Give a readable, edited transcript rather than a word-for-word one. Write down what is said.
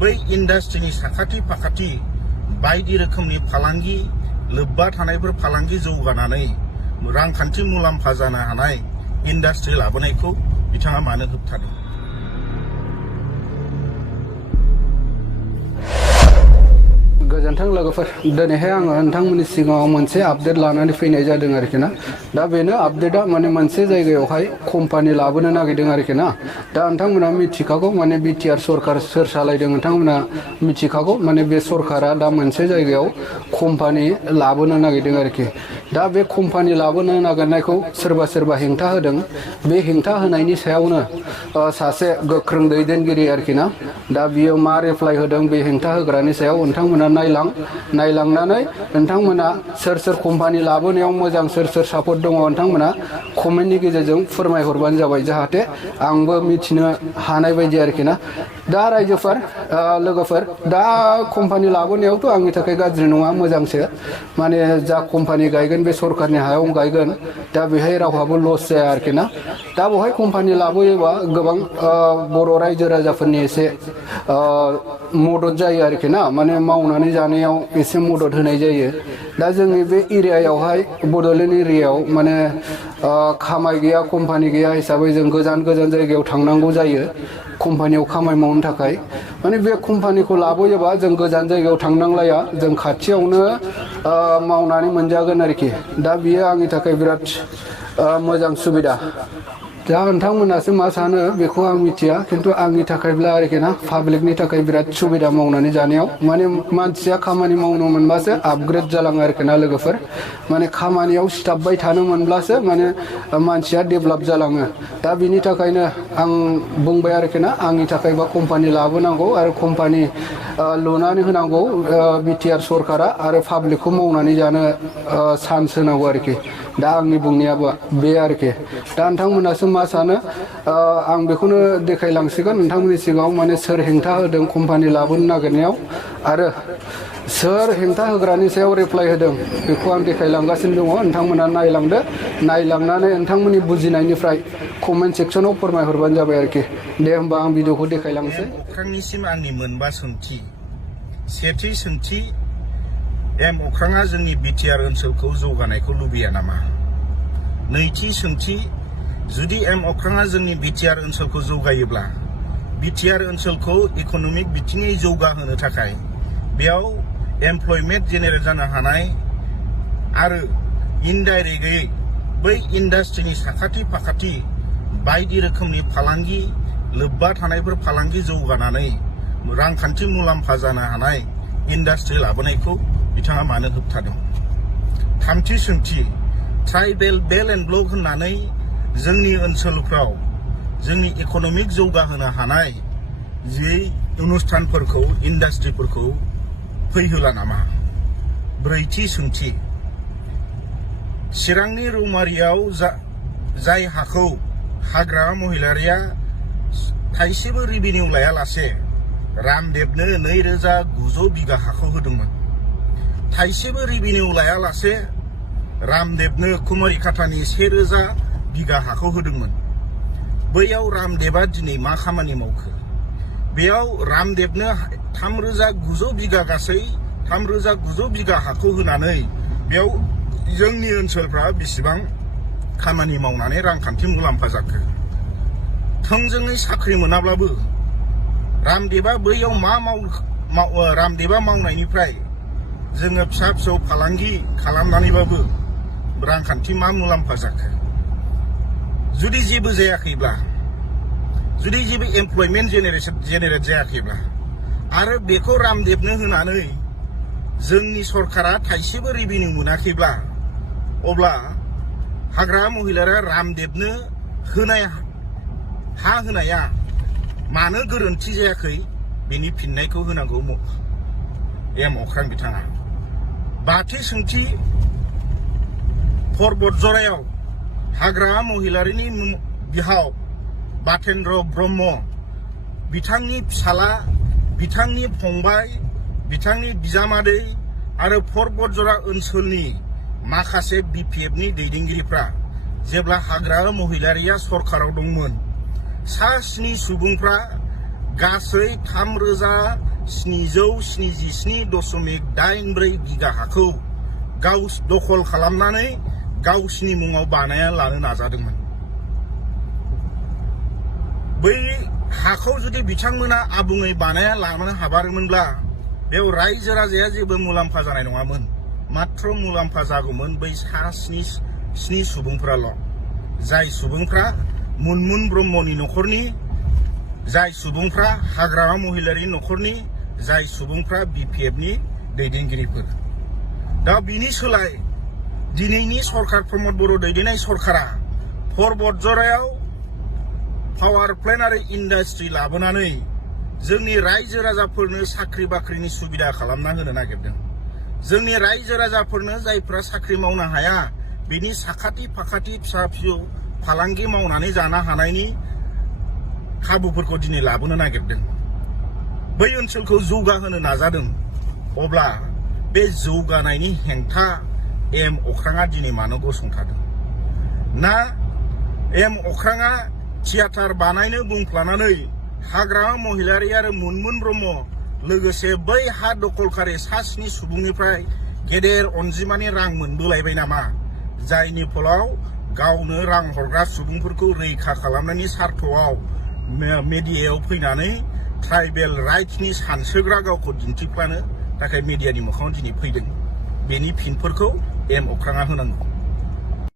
बै इन्डास्ट्रिनि साखाथि फाखाथि बायदि रोखोमनि फालांगि लोब्बा थानायफोर फालांगि जौगानानै रांखान्थि मुलाम्फा जानो हानाय इन्डास्ट्रि लाबोनायखौ बिथाङा मानो होबथादों? गोजोन्थों लोगोफोर, दिनैहाय आङो नोंथांमोननि सिगाङाव मोनसे आपडेट लानानै फैनाय जादों आरोखि ना। दा बेनो आपडेटआ माने मोनसे जायगायावहाय कम्पानि लाबोनो नागिरदों आरोखि ना। दा नोंथांमोना मिथिखागौ माने बिटिआर सरकार सोर सालायदों नोंथांमोना मिथिखागौ। माने बे सरकारा दा मोनसे जायगायाव कम्पानि लाबोनो नागिरदों आरोखि। दा बे कम्पानि लाबोनो नागिरनायखौ सोरबा सोरबा हेंथा होदों। बे हेंथा होनायनि सायावनो सासे गोख्रों दैदेनगिरि आरोखि ना। दा बियो मा रिप्लाइ होदों बे हेंथा होग्रानि सायाव नोंथांमोना नायलांनानै नोंथांमोना सोर सोर कम्पानि लाबोनायाव मोजां सोर सोर सापर्ट दङ नोंथांमोना कमेन्टनि गेजेरजों फोरमायहरबानो जाबाय, जाहाथे आंबो मिथिनो हानाय बायदि आरोखि ना। दा रायजोफोर लोगोफोर, दा कम्पानि लाबोनायावथ' आंनि थाखाय गाज्रि नङा, मोजांसो। माने जा कम्पानि गायगोन बे सरकारनि हायाव गायगोन, दा बेहाय रावहाबो लस जाया आरोखि ना। दा बेवहाय कम्पानि लाबोयोबा गोबां बर' रायजो राजाफोरनि एसे मदद जायो आरोखि ना। माने मावनानै जानायाव एसे मदद होनाय जायो। दा जोंनि बे एरियायावहाय बड'लेण्ड एरियायाव माने खामाय गैया, कम्पानि गैया हिसाबै जों गोजान गोजान जायगायाव थांनांगौ जायो कम्पानियाव खामानि मावनो थाखाय। माने बे कम्पानिखौ लाबोयोबा जों गोजान जायगायाव थांनांलाया, जों खाथियावनो मावनानै मोनजागोन आरोखि। दा बियो आंनि थाखाय बिराद मोजां सुबिदा। दा नोंथांमोनासो मा सानो बेखौ आं मिथिया, खिन्थु आंनि थाखायब्ला आरोखि ना पाब्लिकनि थाखाय बिराद सुबिदा मावनानै जानायाव। माने मानसिया खामानि मावनो मोनबासो आपग्रेड जालाङो आरोखि ना लोगोफोर। माने खामानियाव सिथाबबाय थानो मोनब्लासो माने मानसिया डेभेलप जालाङो। दा बिनि थाखायनो आं बुंबाय आरोखि ना, आंनि थाखायबा कम्पानि लाबोनांगौ आरो कम्पानि लुनानै होनांगौ बिटिआर सरकारा, आरो पाब्लिकखौ मावनानै जानो चान्स होनांगौ आरोखि। दा आंनि बुंनायाबो बे आरोखि। दा नोंथांमोनासो मा सानो आं बेखौनो देखायलांसिगोन नोंथांमोननि सिगाङाव। माने सोर हेंथा होदों कम्पानि लाबोनो नागिरनायाव आरो सोर हेंथा होग्रानि सायाव रिप्लाइ होदों बेखौ आं देखायलांगासिनो दङ। नोंथांमोना नायलांदो, नायलांनानै नोंथांमोननि बुजिनायनिफ्राय कमेन्ट सेक्सनाव फोरमायहरबानो जाबाय आरोखि। दे होमबा आं भिडिअखौ देखायलांनोसै। अख्रांनिसिम आंनि मोनबा सोंथि। सेथि सोंथि, अख्राङा जोंनि बिटिआर ओनसोलखौ जौगानायखौ लुबैया नामा? नैथि सोंथि, जुदि अख्राङा जोंनि बिटिआर ओनसोलखौ जौगायोब्ला बिटिआर ओनसोलखौ इक'नमिक बिथिङै जौगाहोनो थाखाय बेयाव एमप्लयमेन्ट जेनेरेट जानो हानाय आरो इनडाइरेक्टयै बै इन्डास्ट्रिनि साखाथि फाखाथि बायदि रोखोमनि फालांगि लोब्बा थानायफोर फालांगि जौगानानै रांखान्थि मुलाम्फा जानो हानाय इन्डास्ट्रि लाबोनायखौ बिथाङा मानो होबथादों? थामथि सोंथि, ट्राइबेल बेल एन्ड ब्लक होननानै जोंनि ओनसोलफ्राव जोंनि इक'नमिक जौगाहोनो हानाय जि अनुस्थानफोरखौ इन्डास्ट्रिफोरखौ फैहोला नामा? ब्रैथि सोंथि, चिरांनि रौमारियाव जाय हाखौ हाग्रा महिलारिया थाइसेबो रिभिनिउ लायालासे रामदेबनो 2900 बिगा हाखौ होदोंमोन। थाइसेबो रिभिनिउ लायालासे रामदेबनो कुमारिकाटानि 1000 बिगा हाखौ होदोंमोन। बैयाव रामदेबा दिनै मा खामानि मावखो? बेयाव रामदेबनो 3900 बिगा गासै 3900 बिगा हाखौ होनानै बेयाव जोंनि ओनसोलफ्रा बेसेबां खामानि मावनानै रांखान्थि मुलाम्फा जाखो? थोंजोङै साख्रि मोनाब्लाबो रामदेबा बैयाव रामदेबा मावनायनिफ्राय जोङो फिसा फिसौ फालांगि खालामनानैबाबो रांखान्थि मा मुलाम्फा जाखो? जुदि जेबो जायाखैब्ला, जुदि जेबो एमप्लयमेन्ट जेनेरेट जायाखैब्ला आरो बेखौ रामदेबनो होनानै जोंनि सरकारा थाइसेबो रिभिनिउ मोनाखैब्ला, अब्ला हाग्रा महिलारिया रामदेबनो होनाय हा होनाया मानो गोरोन्थि जायाखै बेनि फिननायखौ होनांगौ अख्रां बिथाङा। बाथि सोंथि, पर्बत जरायाव हाग्रा महिलारिनि बिहाव बाथेन्द्र ब्रह्म, बिथांनि फिसाला, बिथांनि फंबाय, बिथांनि बिजामादै आरो पर्बत जरा ओनसोलनि माखासे बिपिएफनि दैदेनगिरिफ्रा जेब्ला हाग्रा महिलारिया सरकाराव दंमोन, 7 सुबुंफ्रा गासै 3,777.84 बिगा हाखौ गाव दखल खालामनानै गावसिनि मुङाव बानायना लानो नाजादोंमोन। बै हाखौ जुदि बिथांमोना आबुङै बानायना लानो हाबारमोनब्ला बेयाव रायजो राजाया जेबो मुलाम्फा जानाय नङामोन। मात्र मुलाम्फा जागौमोन बै सा स्नि सुबुंफ्राल', जाय सुबुंफ्रा मुनमुन ब्रह्मनि न'खरनि, जाय सुबुंफ्रा हाग्रामा महिलारि न'खरनि, जाय सुबुंफ्रा BPFनि दैदेनगिरिफोर। दा बिनि सोलाय दिनैनि सरकार प्रमद बर' दैदेननाय सरकारा परबतजरायाव पावार प्लेन्ट आरो इन्डास्ट्रि लाबोनानै जोंनि रायजो राजाफोरनो साख्रि बाख्रिनि सुबिदा खालामना होनो नागिरदों। जोंनि रायजो राजाफोरनो जायफ्रा साख्रि मावनो हाया बिनि साखाथि फाखाथि फिसा फिसौ फालांगि मावनानै जानो हानायनि खाबुफोरखौ दिनै लाबोनो नागिरदों। बै ओनसोलखौ जौगाहोनो नाजादों। अब्ला बे जौगानायनि हेंथा एम अख्राङा दिनै मानो गसंथादों? ना एम अख्राङा थियाटार बानायनो बुंफ्लानानै हाग्रामा महिलारि आरो मुनमुन ब्रह्म लोगोसे बै हा दखलखारि सा स्नि सुबुंनिफ्राय गेदेर अनजिमानि रां मोनबोलायबाय नामा? जायनि फलाव गावनो रां हरग्रा सुबुंफोरखौ रैखा खालामनायनि सार्थआव मेडियायाव फैनानै ट्राइबेल राइट्सनि सानसोग्रा गावखौ दिन्थिफ्लानो थाखाय मिडियानि मोखाङाव दिनै फैदों। बेनि फिनफोरखौ एम अख्राङा होनांगौ।